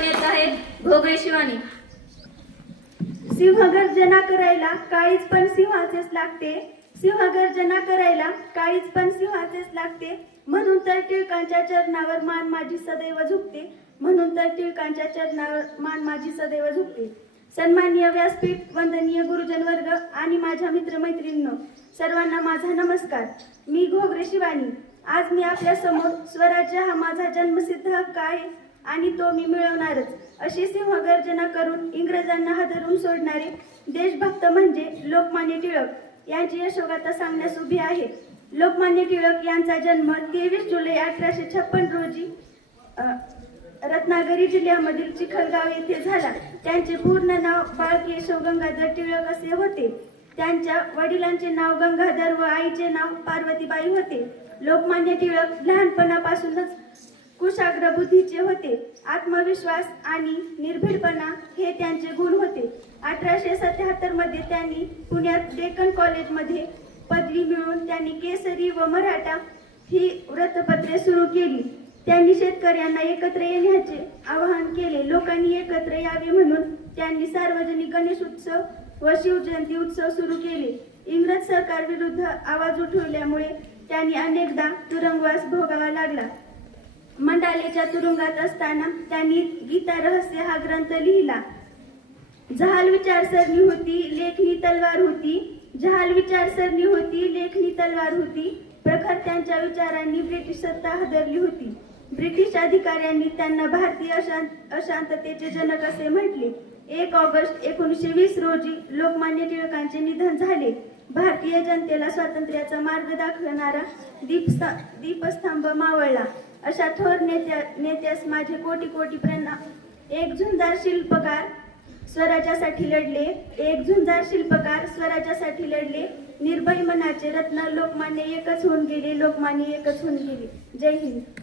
घेऊन येत आहेत भोगळे शिवानी. सिंहगर्जना करायला काळीच पण सिंहाचेच लागते. सिंहगर्जना करायला काळीच पण सिंहाचेच लागते. म्हणून तर टिळकांच्या चरणावर मान माझी सदैव झुकते. म्हणून तर टिळकांच्या चरणावर मान माझी सदैव झुकते. सन्माननीय व्यासपीठ वंदनीय गुरुजन वर्ग आणि माझ्या मित्रमैत्रिणींनो सर्वांना माझा नमस्कार. मी घोगरे शिवानी. आज मी आपल्यासमोर स्वराज्य हा माझा जन्मसिद्ध हक्क आहे आणि तो मी मिळवणारच. अशी सिंहगर्जना करून इंग्रजांना हादरून सोडणारे देशभक्त म्हणजे लोकमान्य टिळक यांची यशोगाथा सांगण्यास उभी आहे. लोकमान्य टिळक यांचा जन्म तेवीस जुलै अठराशे छप्पन रोजी रत्नागिरी जिल्ह्यामधील चिखलगाव येथे झाला. त्यांचे पूर्ण नाव बाळकेशव गंगाधर टिळक असे होते. त्यांच्या वडिलांचे नाव गंगाधर व आईचे नाव पार्वतीबाई होते. लोकमान्य टिळक लहानपणापासूनच कुशाग्र बुद्धीचे होते. आत्मविश्वास आणि निर्भीडपणा हे त्यांचे गुण होते. अठराशे सत्याहत्तरमध्ये त्यांनी पुण्यात डेक्कन कॉलेजमध्ये पदवी मिळवून त्यांनी केसरी व मराठा ही वृत्तपत्रे सुरू केली. त्यांनी शेतकऱ्यांना एकत्र येण्याचे आवाहन केले. लोकांनी एकत्र यावे म्हणून त्यांनी सार्वजनिक गणेश उत्सव व शिवजयंती उत्सव सुरू केले. इंग्रज सरकार विरुद्ध आवाज उठवल्यामुळे त्यांनी अनेकदा तुरुंगवास भोगावा लागला. मंडालेच्या तुरुंगात असताना त्यांनी गीता रहस्य हा ग्रंथ लिहिला. जहाल विचारसरणी होती लेखणी तलवार होती. जहाल विचारसरणी होती लेखणी तलवार होती. प्रखर त्यांच्या विचारांनी ब्रिटिश सत्ता हादरली होती. ब्रिटिश अधिकाऱ्यांनी त्यांना भारतीय अशांत अशांततेचे जनक असे म्हटले. एक ऑगस्ट एकोणीसशे वीस रोजी लोकमान्य टिळकांचे निधन झाले. भारतीय जनतेला स्वातंत्र्याचा मार्ग दाखवणारा दीपस्ता दीपस्तंभ मावळला. अशा थोर नेत्या नेत्यास माझे कोटी कोटी प्रणाम एक झुंजार शिल्पकार स्वराज्यासाठी लढले. एक झुंजार शिल्पकार स्वराज्यासाठी लढले. निर्भय मनाचे रत्न लोकमान्य एकच होऊन गेले लोकमान्य एकच होऊन गेले. जय हिंद.